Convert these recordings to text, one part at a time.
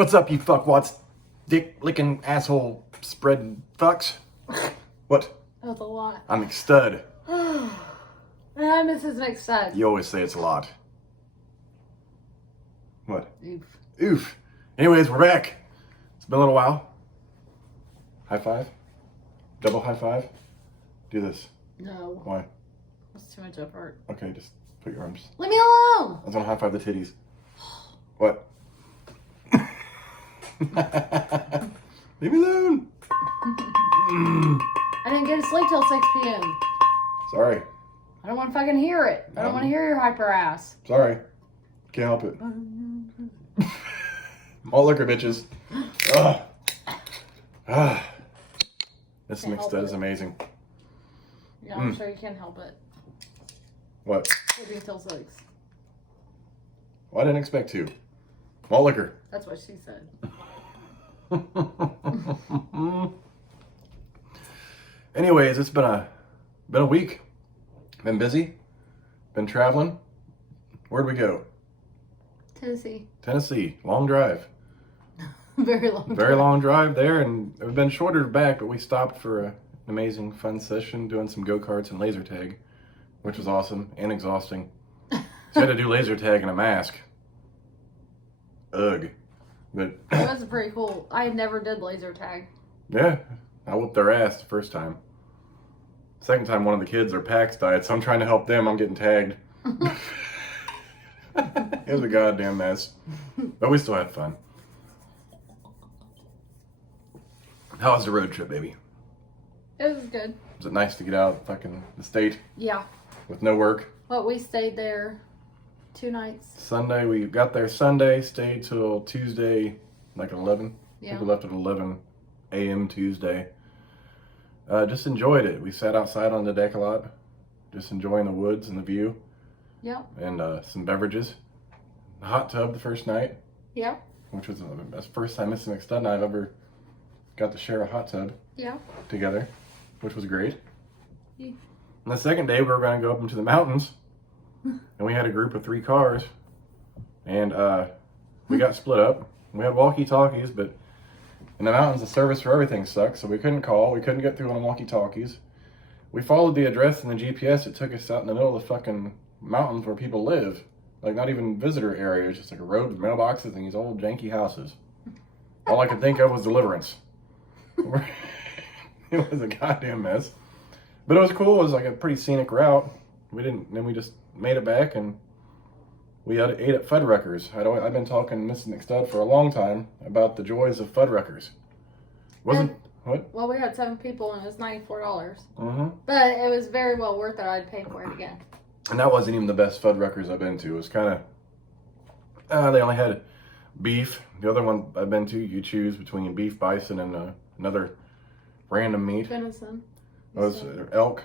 What's up, you fuckwads? Dick licking asshole spreading fucks? What? That was a lot. I'm McStud. And I'm Mrs. McStud. You always say it's a lot. What? Oof. Oof. Anyways, we're back. It's been a little while. High five? Double high five? Do this. No. Why? That's too much effort. Okay, just put your arms. Leave me alone! I was gonna high five the titties. What? Leave me alone. I didn't go to sleep till 6 p.m. Sorry. I don't want to fucking hear it. I don't want to hear your hyper ass. Sorry. Can't help it. Malt liquor, bitches. Ugh. Ah. This Can't mixed help is it. amazing. Yeah, I'm sure you can't help it. What? Sleeping till 6. Well, I didn't expect to. Malt liquor. That's what she said. Anyways, it's been a week. Been busy. Been traveling. Where'd we go? Tennessee. Tennessee. Long drive. Very long. Very long drive there, and we've been shorter back, but we stopped for an amazing, fun session doing some go-karts and laser tag, which was awesome and exhausting. So I had to do laser tag in a mask. Ugh. But It was pretty cool. I never did laser tag. yeah, I whooped their ass the first time. Second time, one of the kids, their packs died, so I'm trying to help them. I'm getting tagged. It was a goddamn mess. But we still had fun. How was the road trip, baby? It was good. Was it nice to get out of fucking the state Yeah. with no work? Well, we stayed there 2 nights. Sunday, we got there Sunday, stayed till Tuesday, like 11. I Yeah. think we left at 11 a.m. Tuesday. Just enjoyed it. We sat outside on the deck a lot, just enjoying the woods and the view, Yep. and some beverages. The hot tub the first night, Yep. which was the first time Mrs. McStud and I ever got to share a hot tub Yeah. together, which was great. Yeah. And the second day, we were going to go up into the mountains, and we had a group of 3 cars, and we got split up. We had walkie-talkies, but in the mountains, the service for everything sucks, so we couldn't call. We couldn't get through on the walkie-talkies. We followed the address in the GPS. It took us out in the middle of the fucking mountains where people live. Like, not even visitor areas, just like a road with mailboxes and these old janky houses. All I could think of was Deliverance. It was a goddamn mess. But it was cool. It was like a pretty scenic route. Then we just made it back, and we ate at Fuddruckers. I've been talking to Mrs. McStud for a long time about the joys of Fuddruckers. Wasn't what? Well, we had 7 people and it was $94. Mm-hmm. But it was very well worth it. I'd pay for it again. And that wasn't even the best Fuddruckers I've been to. It was kind of they only had beef. The other one I've been to, you choose between beef, bison, and another random meat. Venison. It was elk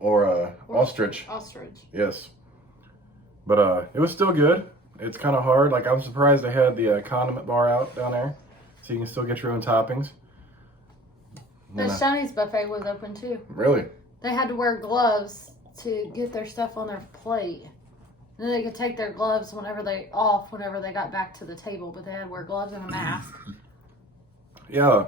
or ostrich. Ostrich. Yes. But it was still good. It's kind of hard. Like, I'm surprised they had the condiment bar out down there, so you can still get your own toppings. The Chinese buffet was open too. Really? They had to wear gloves to get their stuff on their plate. Then they could take their gloves whenever they got back to the table, but they had to wear gloves and a mask. Yeah.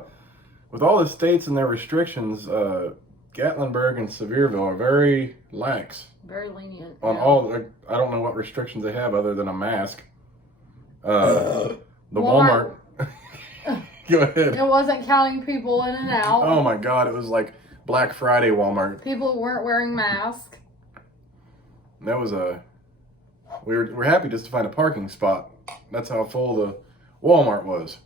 With all the states and their restrictions, Gatlinburg and Sevierville are very lax. Very lenient. On yeah. all, I don't know what restrictions they have other than a mask. The Walmart. Go ahead. It wasn't counting people in and out. Oh my God, it was like Black Friday Walmart. People weren't wearing masks. That was we're happy just to find a parking spot. That's how full the Walmart was.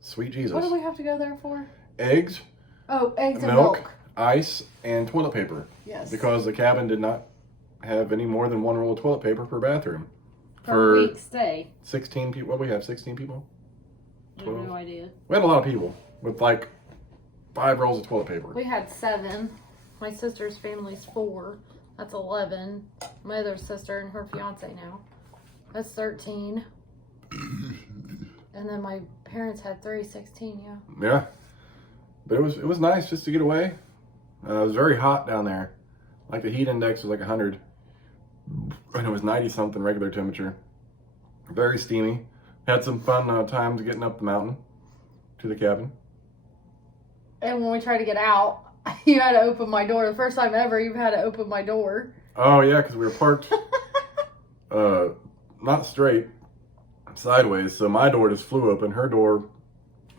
Sweet Jesus. What do we have to go there for? Eggs, Oh, eggs and milk. ice, and toilet paper. Yes. Because the cabin did not have any more than 1 roll of toilet paper per bathroom. For a week's stay. 16 people. What do we have? 16 people? I have no idea. We had a lot of people with like 5 rolls of toilet paper. We had 7. My sister's family's 4. That's 11. My other sister and her fiance now. That's 13. And then my parents had 3, 16, yeah. Yeah. But it was nice just to get away. It was very hot down there. Like, the heat index was like 100. And it was 90 something regular temperature. Very steamy. Had some fun times getting up the mountain to the cabin. And when we tried to get out, you had to open my door. The first time ever, you've had to open my door. Oh yeah, because we were parked not straight, sideways. So my door just flew open. Her door,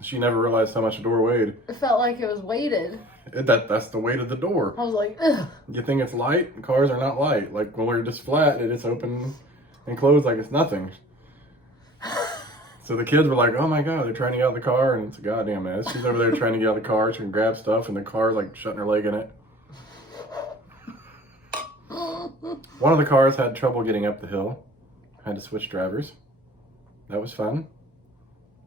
she never realized how much the door weighed. It felt like it was weighted. That's the weight of the door. I was like, ugh. You think it's light? Cars are not light. Like when we're just flat, it's open and closed like it's nothing. So the kids were like, oh my God, they're trying to get out of the car, and it's a goddamn mess. She's over there trying to get out of the car. She can grab stuff, and the car's like shutting her leg in it. One of the cars had trouble getting up the hill. Had to switch drivers. That was fun.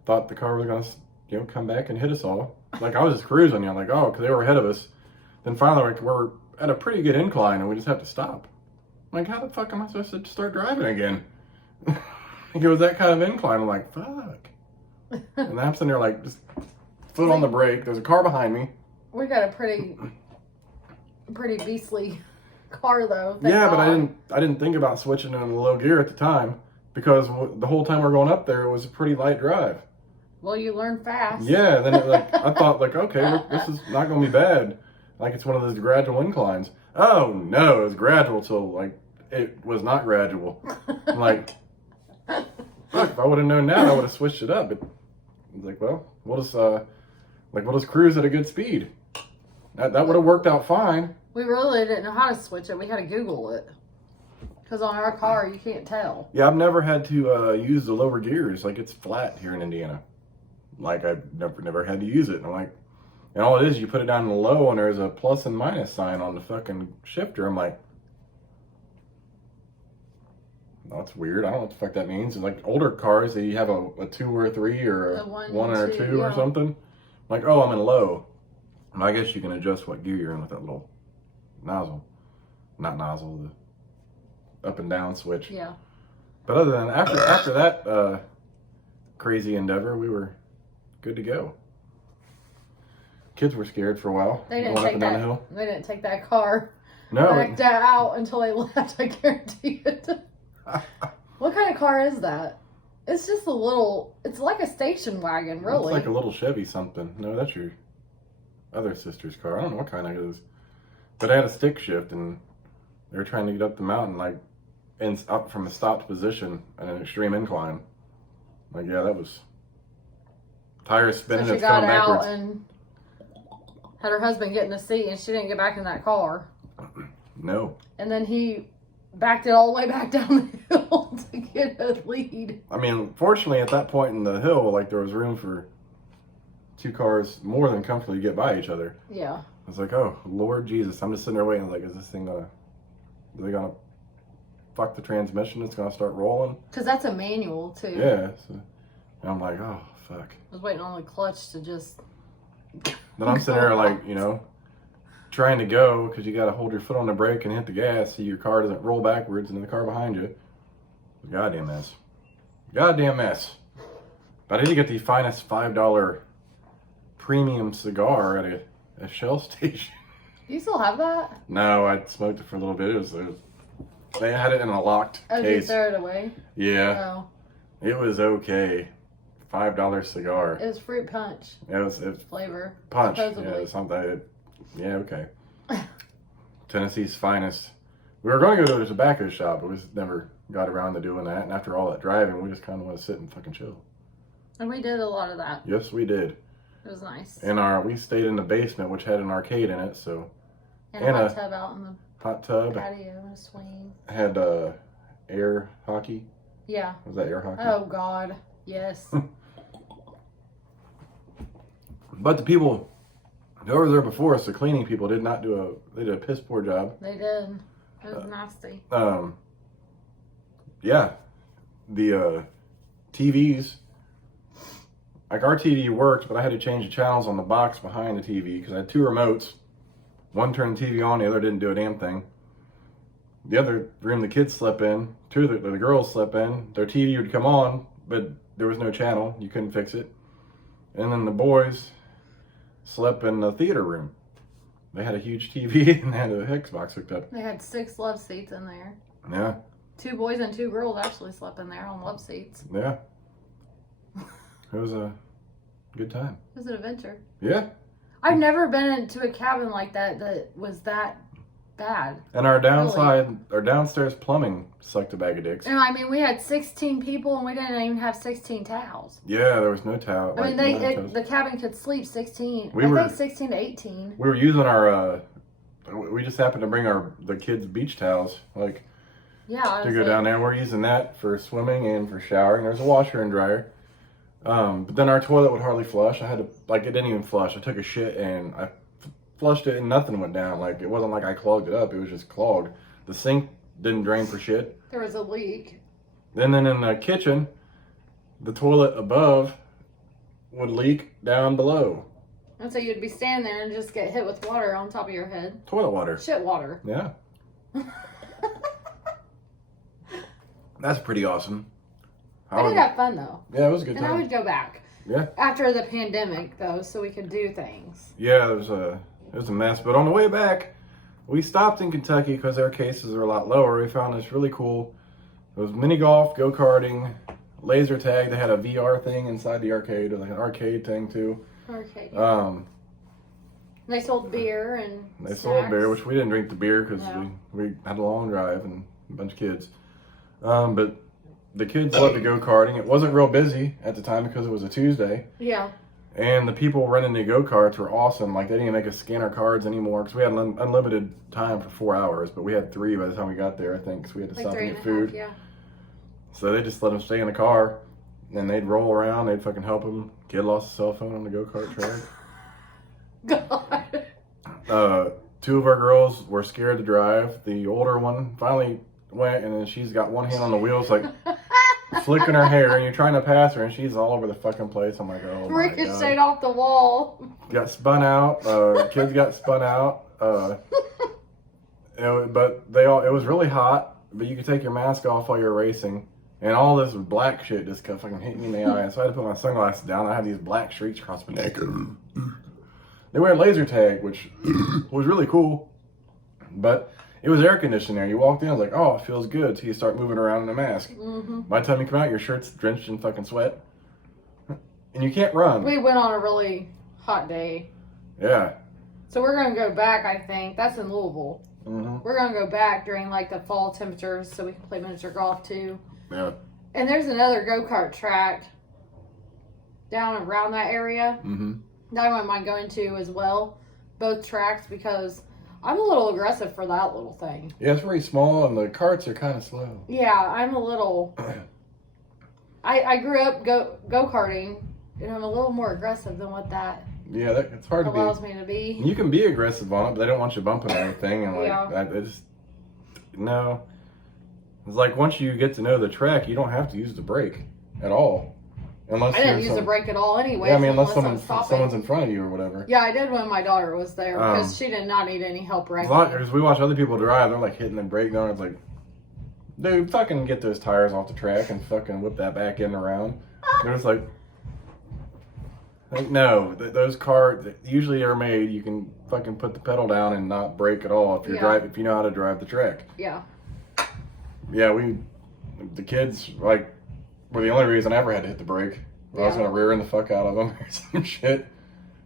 Thought the car was going to come back and hit us all. Like, I was just cruising, like, oh, because they were ahead of us. Then finally, like, we're at a pretty good incline, and we just have to stop. I'm like, how the fuck am I supposed to start driving again? It was that kind of incline. I'm like, fuck. And I'm sitting there like, just foot on the brake. There's a car behind me. We got a pretty beastly car though. Yeah, but I didn't think about switching in low gear at the time because the whole time we're going up there, it was a pretty light drive. Well, you learn fast. Yeah, then I thought like, okay, this is not going to be bad. Like it's one of those gradual inclines. Oh no, it was gradual till like it was not gradual. I'm like, fuck, if I would have known now, I would have switched it up. But I was like, well, we'll just cruise at a good speed. That would have worked out fine. We really didn't know how to switch it. We had to Google it. Because on our car, you can't tell. Yeah, I've never had to use the lower gears. Like, it's flat here in Indiana. Like, I've never had to use it. And I'm like, and all it is, you put it down to low, and there's a plus and minus sign on the fucking shifter. I'm like, that's weird. I don't know what the fuck that means. It's like older cars, they have a 2 or a 3 or a 1 or a 2 yeah. or something. I'm like, oh, I'm in low. And I guess you can adjust what gear you're in with that little nozzle. Not nozzle, the up and down switch. Yeah. But other than after that crazy endeavor, we were good to go. Kids were scared for a while. They didn't going up take and down that. the hill. They didn't take that car No. back out until they left. I guarantee it. What kind of car is that? It's just a little. It's like a station wagon, really. It's like a little Chevy something. No, that's your other sister's car. I don't know what kind it is. But I had a stick shift, and they were trying to get up the mountain, like, and up from a stopped position at an extreme incline. Like, yeah, that was tires spinning. So she it's got coming out backwards. and had her husband get in the seat, and she didn't get back in that car. No. And then he backed it all the way back down the hill to get a lead. I mean, fortunately, at that point in the hill, like, there was room for 2 cars more than comfortably to get by each other. Yeah. I was like, oh, Lord Jesus. I'm just sitting there waiting. I was like, is this thing are they going to fuck the transmission? It's going to start rolling? Because that's a manual, too. Yeah. So, and I'm like, oh, fuck. I was waiting on the clutch to just... Then I'm sitting there like, trying to go because you got to hold your foot on the brake and hit the gas so your car doesn't roll backwards into the car behind you. Goddamn mess. Goddamn mess. But I did get the finest $5 premium cigar at a Shell station. Do you still have that? No, I smoked it for a little bit. They had it in a locked Oh, case. you throw it away? Yeah. Oh. It was okay. $5 cigar. It was fruit punch. It was Flavor. punch. Supposedly. Yeah, it was something. Yeah, okay. Tennessee's finest. We were going to go to a tobacco shop, but we just never got around to doing that. And after all that driving, we just kind of want to sit and fucking chill. And we did a lot of that. Yes, we did. It was nice. And we stayed in the basement, which had an arcade in it, so. And a hot tub out in the hot tub. patio and a swing. Had air hockey. Yeah. Was that air hockey? Oh, God. Yes. But the people who were there before us, the cleaning people, did a piss poor job. They did. It was nasty. Yeah. The TVs, like our TV worked, but I had to change the channels on the box behind the TV because I had 2 remotes. One turned the TV on, the other didn't do a damn thing. The other room the kids slept in, 2 of the girls slept in, their TV would come on, but there was no channel. You couldn't fix it. And then the boys slept in the theater room. They had a huge TV and they had a Xbox hooked up. They had 6 love seats in there. Yeah. 2 boys and 2 girls actually slept in there on love seats. Yeah. It was a good time. It was an adventure. Yeah. I've never been into a cabin like that was that bad. And our downstairs plumbing sucked a bag of dicks. And I mean, we had 16 people and we didn't even have 16 towels. Yeah, there was no towel. I mean, the cabin could sleep 16. I think 16 to 18. We were using our, we just happened to bring the kids' beach towels, like, to go down there. We're using that for swimming and for showering. There's a washer and dryer. But then our toilet would hardly flush. I had to, like, it didn't even flush. I took a shit and I flushed it and nothing went down. Like, it wasn't like I clogged it up. It was just clogged. The sink didn't drain for shit. There was a leak. And then in the kitchen, the toilet above would leak down below. And so you'd be standing there and just get hit with water on top of your head. Toilet water. Shit water. Yeah. That's pretty awesome. I did have fun though. Yeah, it was a good time. And I would go back. Yeah. After the pandemic though, so we could do things. Yeah, it was a mess. But on the way back, we stopped in Kentucky because our cases are a lot lower. We found this really cool. It was mini golf, go-karting, laser tag. They had a VR thing inside the arcade, or like an arcade thing too. Arcade. They sold beer and sold beer, which we didn't drink the beer because we had a long drive and a bunch of kids. But the kids loved the go-karting. It wasn't real busy at the time because it was a Tuesday. Yeah. And the people running the go-karts were awesome. Like, they didn't even make us scan our cards anymore because we had unlimited time for 4 hours, but we had 3 by the time we got there, I think, because we had to stop and get food. Yeah. So they just let them stay in the car, and they'd roll around. They'd fucking help them. Kid lost a cell phone on the go-kart track. God. 2 of our girls were scared to drive. The older one finally went, and then she's got one hand on the wheels, like flicking her hair, and you're trying to pass her, and she's all over the fucking place. I'm like, oh my God. Ricocheted off the wall. Got spun out. Kids got spun out. But it was really hot, but you could take your mask off while you're racing. And all this black shit just kept fucking hitting me in the eye. So I had to put my sunglasses down. I had these black streaks across my neck. They wear laser tag, which was really cool. But it was air conditioned there. You walked in, I was like, oh, it feels good. So you start moving around in a mask. Mm-hmm. By the time you come out, your shirt's drenched in fucking sweat. And you can't run. We went on a really hot day. Yeah. So we're going to go back, I think. That's in Louisville. Mm-hmm. We're going to go back during like the fall temperatures so we can play miniature golf too. Yeah. And there's another go-kart track down around that area. Mm-hmm. That I wouldn't mind going to as well. Both tracks, because I'm a little aggressive for that little thing. Yeah, it's very small and the carts are kind of slow. Yeah, I'm a little... I grew up go-karting and I'm a little more aggressive than what that... Yeah, it's hard to be. Allows me to be. You can be aggressive on it, but they don't want you bumping or anything. And no. It's like once you get to know the track, you don't have to use the brake at all. Unless I didn't use the brake at all anyway. Yeah, I mean, unless someone's in front of you or whatever. Yeah, I did when my daughter was there because she did not need any help braking. Because we watch other people drive, they're like hitting the brake down. It's like, dude, fucking get those tires off the track and fucking whip that back end around. They're just like no, those cars usually are made. You can fucking put the pedal down and not brake at all if if you know how to drive the track. Yeah. Yeah, the kids were the only reason I ever had to hit the brake. I was gonna rear end the fuck out of them or some shit.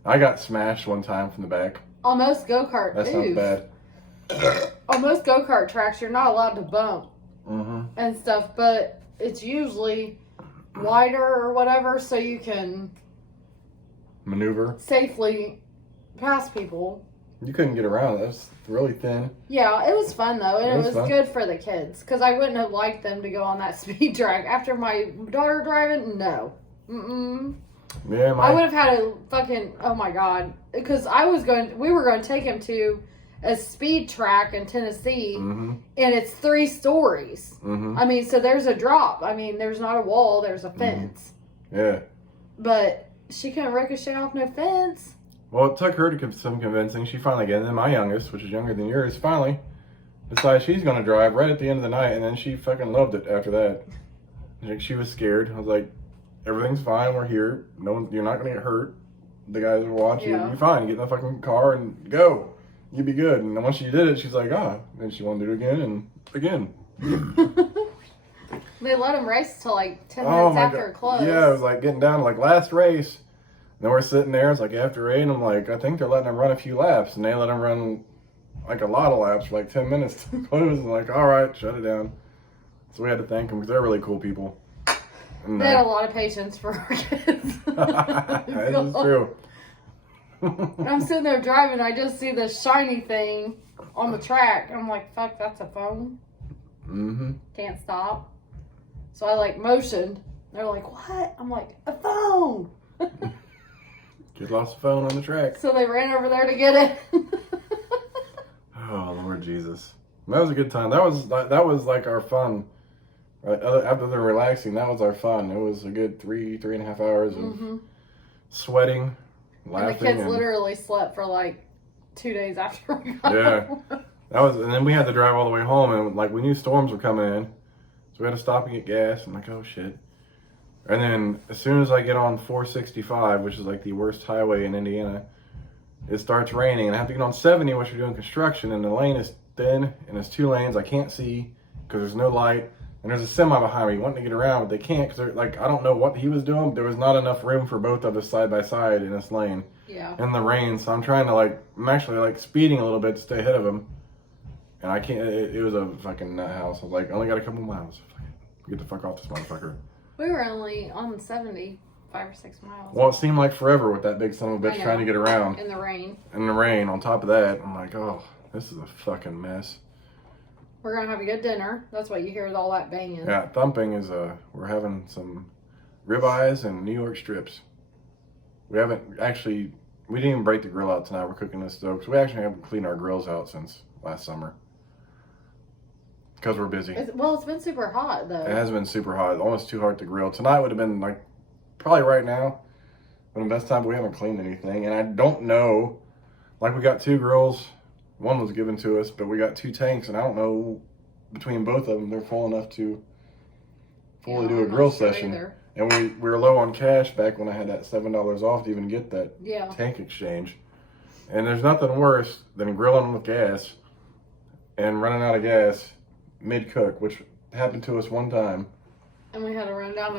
I got smashed one time from the back. On most go-kart, that sounds bad. On most go-kart tracks, you're not allowed to bump and stuff, but it's usually wider or whatever, so you can maneuver safely pass people. You couldn't get around it. It was really thin. Yeah, it was fun though, and it was good for the kids because I wouldn't have liked them to go on that speed track after my daughter driving. No, Yeah, I would have had a fucking oh my God, because we were going to take him to a speed track in Tennessee, and it's 3 stories. I mean, so there's a drop. I mean, there's not a wall. There's a fence. Yeah, but she couldn't ricochet off no fence. Well, it took her to some convincing. She finally got it. And then my youngest, which is younger than yours, finally decides she's going to drive right at the end of the night. And then she fucking loved it after that. She was scared. I was like, everything's fine. We're here. You're not going to get hurt. The guys will watch you. You're fine. You get in the fucking car and go. You'll be good. And then once she did it, she's like, and she wanted to do it again and again. They let them race till like 10 minutes after it closed. Yeah, it was like getting down to like last race. And we're sitting there, it's like after 8, and I'm like, I think they're letting them run a few laps. And they let them run like a lot of laps for like 10 minutes to close. And like, all right, shut it down. So we had to thank them because they're really cool people. And, they had a lot of patience for our kids. That is true. I'm sitting there driving, I just see this shiny thing on the track. I'm like, fuck, that's a phone. Mm-hmm. Can't stop. So I like motioned. They're like, what? I'm like, a phone. Just lost the phone on the track. So they ran over there to get it. Oh, Lord Jesus. That was a good time. That was like our fun. Right? Other than relaxing, that was our fun. It was a good 3.5 hours of sweating, laughing. And the kids literally slept for like 2 days after we got home. That was, and then we had to drive all the way home, and like we knew storms were coming in, so we had to stop and get gas. I'm like, oh shit. And then as soon as I get on 465, which is like the worst highway in Indiana, it starts raining, and I have to get on 70, which we're doing construction, and the lane is thin, and it's 2 lanes. I can't see because there's no light, and there's a semi behind me wanting to get around, but they can't because like I don't know what he was doing. But there was not enough room for both of us side by side in this lane. Yeah. In the rain, so I'm trying to I'm actually like speeding a little bit to stay ahead of him, and I can't. It was a fucking nut house. I was like, I only got a couple miles. Get the fuck off this motherfucker. We were only on 70, 5 or 6 miles. Well, it seemed like forever with that big son of a bitch trying to get around. In the rain. In the rain, on top of that, I'm like, oh, this is a fucking mess. We're going to have a good dinner. That's what you hear with all that banging. Yeah, thumping is, we're having some ribeyes and New York strips. We haven't actually, we didn't even break the grill out tonight. We're cooking this stove. So we actually haven't cleaned our grills out since last summer. Because we're busy. It's been super hot, though. It has been super hot. Almost too hot to grill. Tonight would have been, like, probably right now, but the best time, but we haven't cleaned anything. And I don't know, like, we got 2 grills. One was given to us, but we got 2 tanks, and I don't know, between both of them, they're full enough to fully do a grill session. Either. And we were low on cash back when I had that $7 off to even get that tank exchange. And there's nothing worse than grilling with gas and running out of gas mid-cook, which happened to us one time. And we had to run down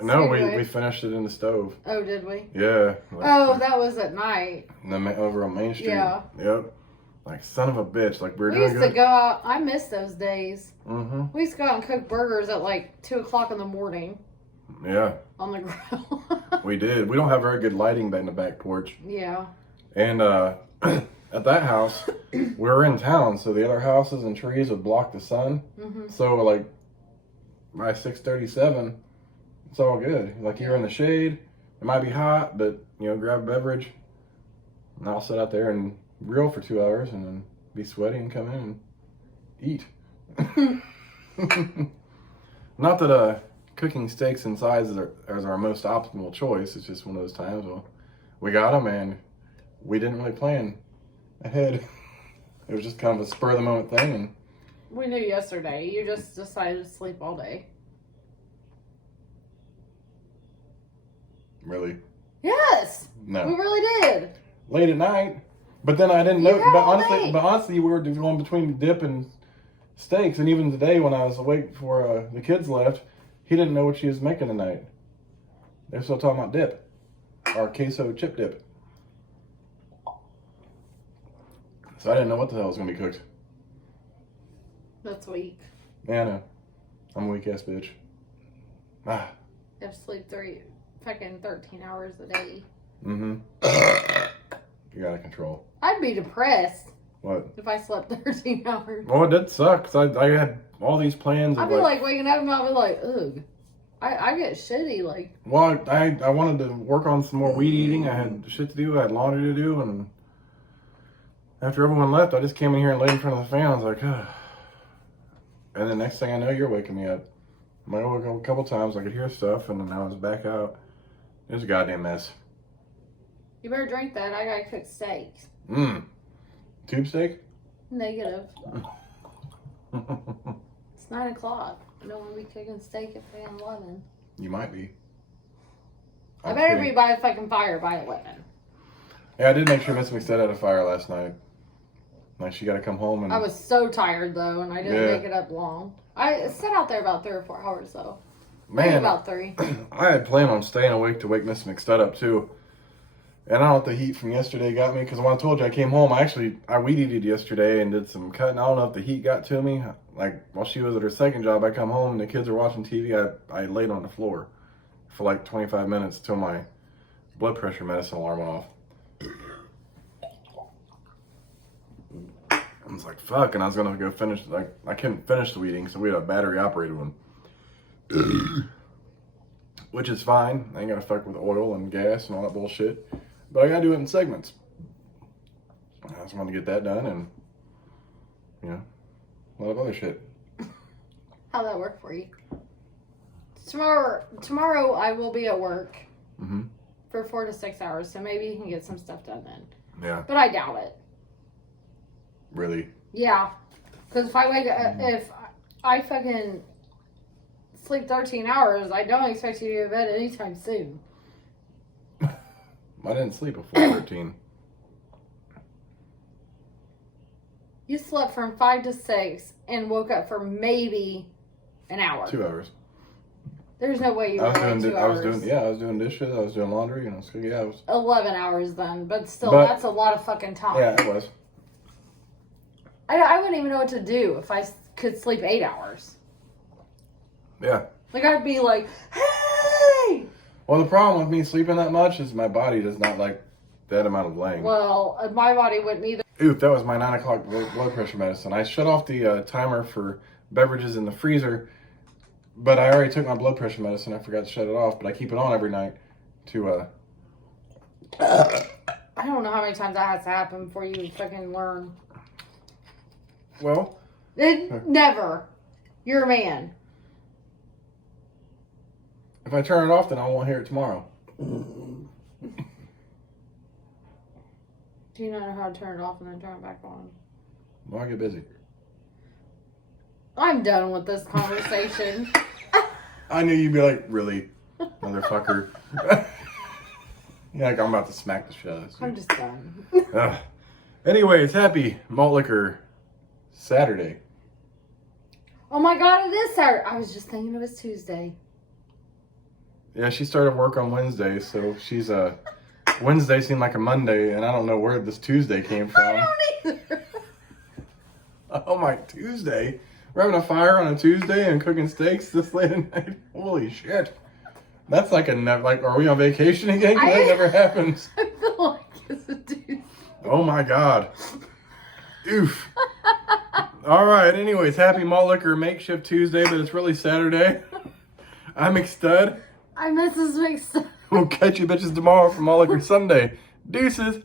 a No, we finished it in the stove. Oh, did we? Yeah. That was at night. Over on Main Street. Yeah. Yep. Like, son of a bitch. Like, we used to go out. I miss those days. Mm-hmm. We used to go out and cook burgers at like 2 o'clock in the morning. Yeah. On the grill. We did. We don't have very good lighting back in the back porch. Yeah. And at that house, we were in town, so the other houses and trees would block the sun. Mm-hmm. So, like, by 6:37, it's all good. Like, you're in the shade. It might be hot, but, grab a beverage. And I'll sit out there and grill for 2 hours and then be sweaty and come in and eat. Not that cooking steaks and sides is our most optimal choice. It's just one of those times. Well, we got them and we didn't really plan ahead. It was just kind of a spur of the moment thing. And we knew yesterday. You just decided to sleep all day. Really? Yes. No. We really did. Late at night. But then I didn't know. But honestly, we were going between dip and steaks. And even today, when I was awake before the kids left, he didn't know what she was making tonight. They're still talking about dip, or queso chip dip. So I didn't know what the hell was going to be cooked. That's weak. Yeah, I know. I'm a weak ass bitch. Ah. You have to sleep 13 hours a day. Mm-hmm. You're out of control. I'd be depressed. What? If I slept 13 hours. Well, it did suck, because I had all these plans. I'd be like waking up and I'd be like, ugh. I get shitty, like. Well, I wanted to work on some more weed eating. I had shit to do. I had laundry to do, and after everyone left, I just came in here and laid in front of the fan. I was like, ugh. And the next thing I know, you're waking me up. I woke up a couple times. I could hear stuff, and then I was back out. It was a goddamn mess. You better drink that. I gotta cook steaks. Tube steak? Negative. It's 9 o'clock. I don't want to be cooking steak at 11. You might be. I better be by a fucking fire by 11. Yeah, I did make sure Miss McStead had a fire last night. Like, she got to come home and... I was so tired, though, and I didn't make it up long. I sat out there about 3 or 4 hours, though. Man, maybe about 3. I had planned on staying awake to wake Miss McStud up, too. And I don't know if the heat from yesterday got me, because when I told you I came home, I weed-eated yesterday and did some cutting. I don't know if the heat got to me. Like, while she was at her second job, I come home and the kids are watching TV. I laid on the floor for like 25 minutes till my blood pressure medicine alarm went off. I was like, fuck, and I was going to go finish, like, I couldn't finish the weeding, so we had a battery-operated one. Which is fine. I ain't got to fuck with oil and gas and all that bullshit. But I got to do it in segments. I just want to get that done and, you know, a lot of other shit. How'd that work for you? Tomorrow I will be at work for 4 to 6 hours, so maybe you can get some stuff done then. Yeah. But I doubt it. Really? Yeah. Because if I fucking sleep 13 hours, I don't expect you to go to bed anytime soon. I didn't sleep before 13. You slept from 5 to 6 and woke up for maybe an hour. 2 hours. There's no way you were like 2 hours. I was doing dishes, I was doing laundry, and I was 11 hours then, but still, that's a lot of fucking time. Yeah, it was. I wouldn't even know what to do if I could sleep 8 hours. Yeah. Like, I'd be like, hey! Well, the problem with me sleeping that much is my body does not like that amount of laying. Well, my body wouldn't either. Oof, that was my 9 o'clock blood pressure medicine. I shut off the timer for beverages in the freezer, but I already took my blood pressure medicine. I forgot to shut it off, but I keep it on every night to... I don't know how many times that has to happen before you fucking learn. Well... Never. You're a man. If I turn it off, then I won't hear it tomorrow. Do you not know how to turn it off and then turn it back on? Well, I get busy. I'm done with this conversation. I knew you'd be like, really, motherfucker. Yeah, like I'm about to smack the shit out of this dude. I'm just done. Anyways, happy Malt Liquor Saturday. Oh my God, it is Saturday. I was just thinking it was Tuesday. Yeah, she started work on Wednesday, so she's Wednesday seemed like a Monday, and I don't know where this Tuesday came from. I don't either. Oh my, Tuesday? We're having a fire on a Tuesday and cooking steaks this late at night? Holy shit. That's like are we on vacation again? That never happens. I feel like it's a Tuesday. Oh my God. Oof. All right, anyways, happy Malt Liquor Makeshift Tuesday, but it's really Saturday. I'm McStud. I'm Mrs. McStud. We'll catch you bitches tomorrow for Malt Liquor Sunday. Deuces.